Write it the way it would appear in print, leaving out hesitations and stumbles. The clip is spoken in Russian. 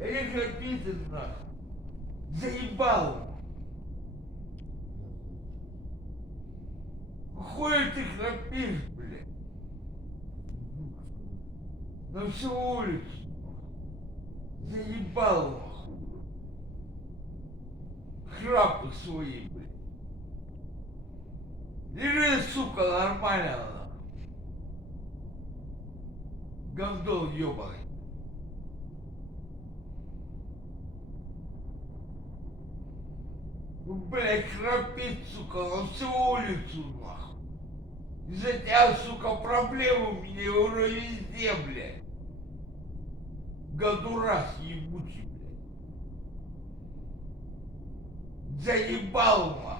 Я не храпите нахуй. Заебал. Хуй ты храпишь, блядь. На всю улицу. Заебал нахуй. Храпы свои, блядь. Лежи, сука, нормально нахуй. Гандон ёбаный. Ну, блядь, храпит, сука, на всю улицу, нахуй. Из-за тебя, сука, проблемы у меня уже везде, блядь. Гадурас ебучий, блядь. Заебал, нахуй.